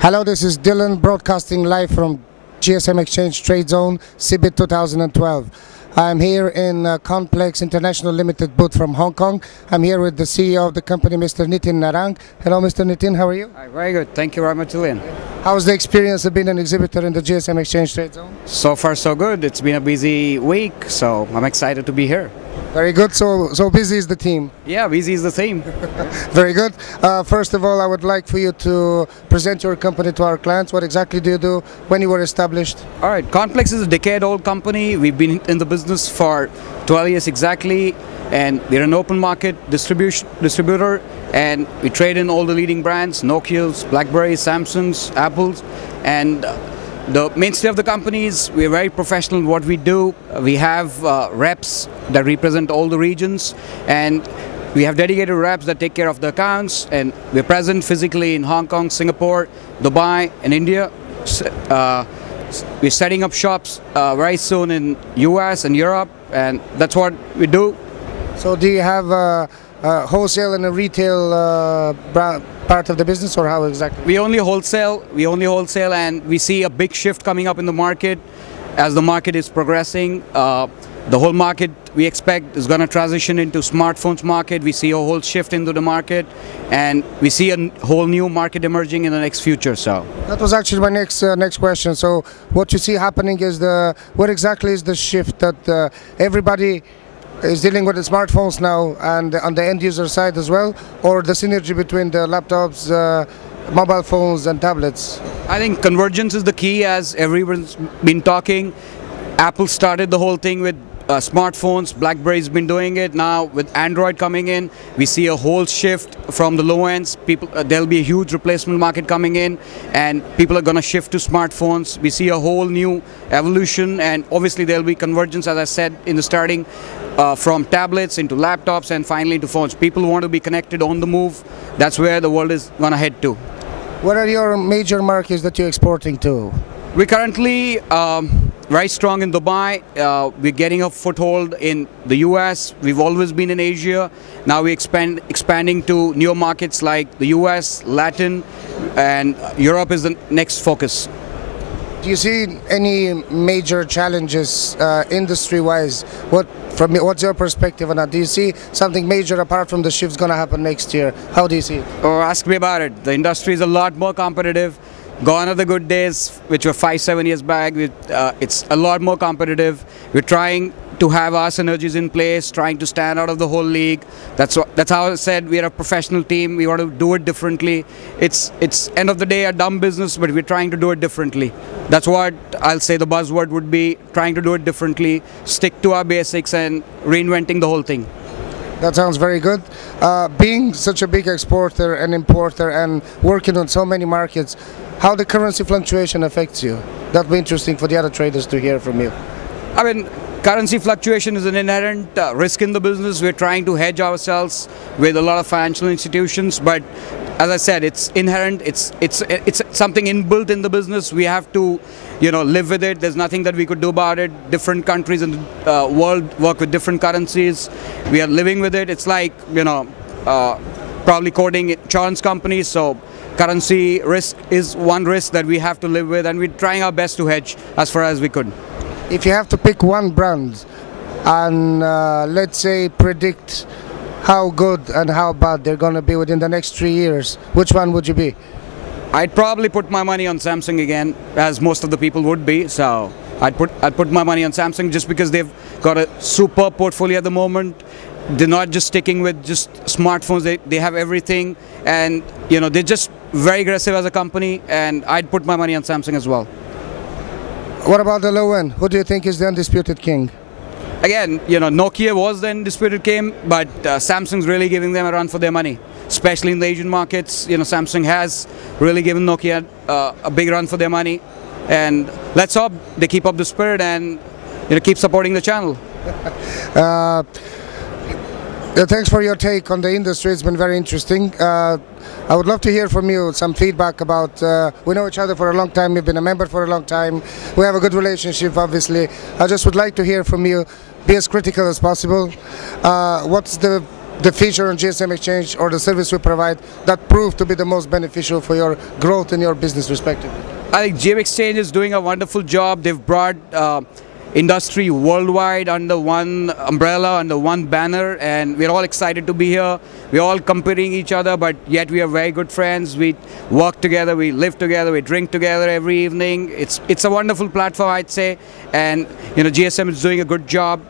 Hello, this is Dylan broadcasting live from gsmExchange TradeZone CeBIT 2012. I'm here in Conplex International Limited booth from Hong Kong. I'm here with the CEO of the company, Mr. Nitin Narang. Hello, Mr. Nitin, how are you? Hi, very good. Thank you very much, Dylan. How's the experience of being an exhibitor in the gsmExchange TradeZone? So far, so good. It's been a busy week, so I'm excited to be here. Very good. So busy is the team. Yeah, busy is the theme. Very good. First of all, I would like for you to present your company to our clients. What exactly do you do? When you were established? All right, Conplex is a decade-old company. We've been in the business for 12 years exactly, and we're an open market distributor, and we trade in all the leading brands: Nokia's, BlackBerry's, Samsung's, Apple's, and the mainstay of the company is we're very professional in what we do. We have reps that represent all the regions, and we have dedicated reps that take care of the accounts, and we're present physically in Hong Kong, Singapore, Dubai, and India. We're setting up shops very soon in US and Europe, and that's what we do. So do you have a wholesale and a retail part of the business, or how exactly? We only wholesale, and we see a big shift coming up in the market as the market is progressing. The whole market, we expect, is going to transition into smartphones market. We see a whole shift into the market, and we see a whole new market emerging in the next future. So that was actually my next question. So what you see happening is what exactly is the shift that everybody is dealing with the smartphones now, and on the end user side as well, or the synergy between the laptops, mobile phones and tablets? I think convergence is the key, as everyone's been talking. Apple started the whole thing with smartphones. BlackBerry's been doing it. Now with Android coming in, we see a whole shift from the low ends. There'll be a huge replacement market coming in, and people are going to shift to smartphones. We see a whole new evolution, and obviously there'll be convergence, as I said in the starting, from tablets into laptops and finally into phones. People want to be connected on the move. That's where the world is going to head to. What are your major markets that you're exporting to? We're currently very strong in Dubai. We're getting a foothold in the US. We've always been in Asia. Now we're expanding to new markets like the US, Latin, and Europe is the next focus. Do you see any major challenges industry-wise? What's your perspective on that? Do you see something major apart from the shift's going to happen next year? How do you see it? Oh, ask me about it. The industry is a lot more competitive. Gone are the good days, which were 5-7 years back. It's a lot more competitive. We're trying to have our synergies in place, trying to stand out of the whole league. That's how I said we're a professional team. We want to do it differently. It's end of the day a dumb business, but we're trying to do it differently. That's what I'll say the buzzword would be: trying to do it differently, stick to our basics, and reinventing the whole thing. That sounds very good. Being such a big exporter and importer and working on so many markets, how the currency fluctuation affects you? That'd be interesting for the other traders to hear from you. I mean, currency fluctuation is an inherent risk in the business. We're trying to hedge ourselves with a lot of financial institutions, but as I said, it's inherent. It's something inbuilt in the business. We have to, live with it. There's nothing that we could do about it. Different countries in the world work with different currencies. We are living with it. It's like, probably quoting insurance companies. So currency risk is one risk that we have to live with, and we're trying our best to hedge as far as we could. If you have to pick one brand and let's say predict how good and how bad they're going to be within the next 3 years, which one would you be? I'd probably put my money on Samsung again, as most of the people would be. So I'd put my money on Samsung just because they've got a super portfolio at the moment. They're not just sticking with just smartphones. They have everything, and they're just very aggressive as a company, and I'd put my money on Samsung as well. What about the low end? Who do you think is the undisputed king? Again, Nokia was the undisputed king, but Samsung's really giving them a run for their money, especially in the Asian markets. Samsung has really given Nokia a big run for their money, and let's hope they keep up the spirit and keep supporting the channel. Thanks for your take on the industry. It's been very interesting. I would love to hear from you some feedback about, we know each other for a long time, we've been a member for a long time, we have a good relationship obviously. I just would like to hear from you, be as critical as possible. What's the the feature on gsmExchange or the service we provide that proved to be the most beneficial for your growth in your business respectively? I think gsmExchange is doing a wonderful job. They've brought industry worldwide under one umbrella, under one banner, and we're all excited to be here. We're all competing each other, but yet we are very good friends. We work together, we live together, we drink together every evening. It's a wonderful platform, I'd say, and GSM is doing a good job.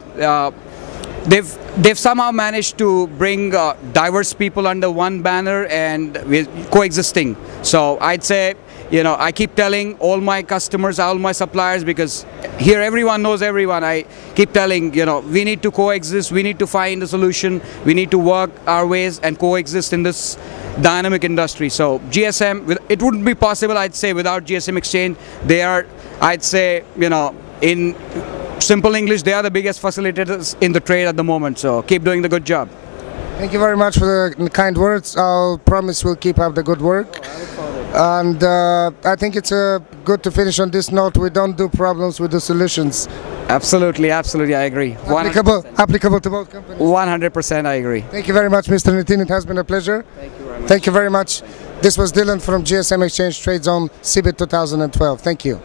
They've somehow managed to bring diverse people under one banner, and we're coexisting. So I'd say, I keep telling all my customers, all my suppliers, because here everyone knows everyone. I keep telling, we need to coexist, we need to find a solution, we need to work our ways and coexist in this dynamic industry. So GSM, it wouldn't be possible, I'd say, without gsmExchange. They are, I'd say, in simple English, they are the biggest facilitators in the trade at the moment. So keep doing the good job. Thank you very much for the kind words. I'll promise we'll keep up the good work. And I think it's good to finish on this note. We don't do problems, we do solutions. Absolutely, absolutely, I agree. Applicable to both companies. 100% I agree. Thank you very much, Mr. Nitin. It has been a pleasure. Thank you very much. Thank you very much. This was Dylan from gsmExchange TradeZone CeBIT 2012. Thank you.